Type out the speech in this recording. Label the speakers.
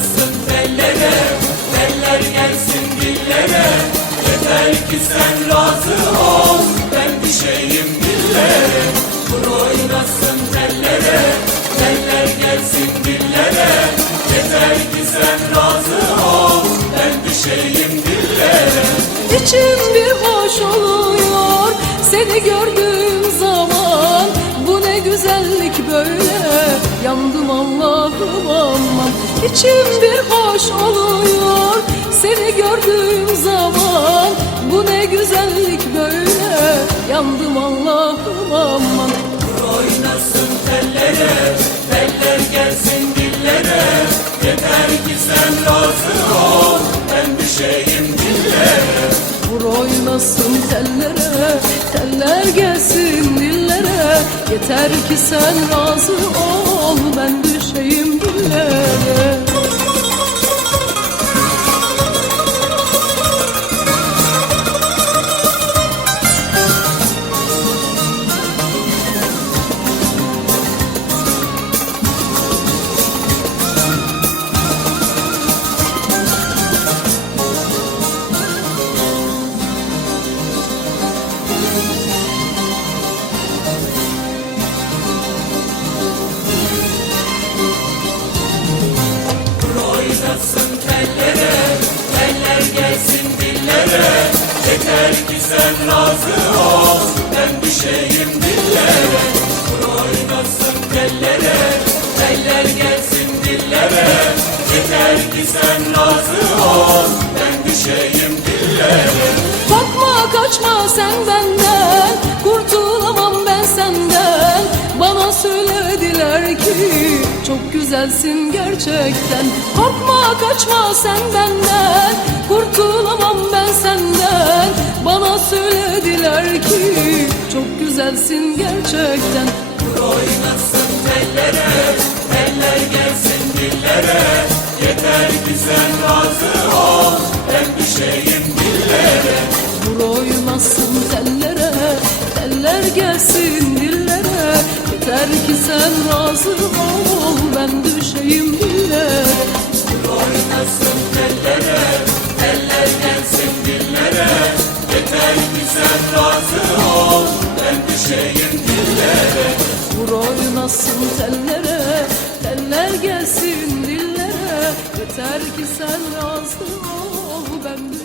Speaker 1: Uzansın tellere, teller gelsin dillere. Yeter ki sen razı ol, ben düşeyim dillere. Vur oynasın tellere, teller gelsin dillere. Yeter ki sen razı ol, ben düşeyim dillere.
Speaker 2: İçim bir Allah'ım aman İçim bir hoş oluyor. Seni gördüğüm zaman Bu ne güzellik böyle. Yandım Allah'ım aman
Speaker 1: Vur oynasın tellere Teller gelsin dillere. Yeter ki sen razı ol Ben düşeyim dillere
Speaker 2: Vur oynasın tellere, teller gelsin dillere. Yeter ki sen razı ol, ben düşeyim dillere
Speaker 1: Ki sen razı ol. Ben düşeyim dillere oynasın tellere. Teller gelsin dillere. Yeter ki sen razı ol. Ben düşeyim dillere
Speaker 2: Bakma kaçma sen benden, kurtulamam ben senden. Bana söylediler ki çok güzelsin gerçekten. Korkma kaçma sen benden, kurtulamam ben senden söylediler ki çok güzelsin gerçekten.
Speaker 1: Vur oynasın tellere Teller gelsin dillere. Yeter ki sen razı ol Ben düşeyim dillere.
Speaker 2: Vur oynasın tellere, teller gelsin dillere. Yeter ki sen razı ol, ben düşeyim dillere.
Speaker 1: Vur oynasın tellere
Speaker 2: bassın tellere Teller gelsin dillere. Yeter ki sen razı ol oh, ben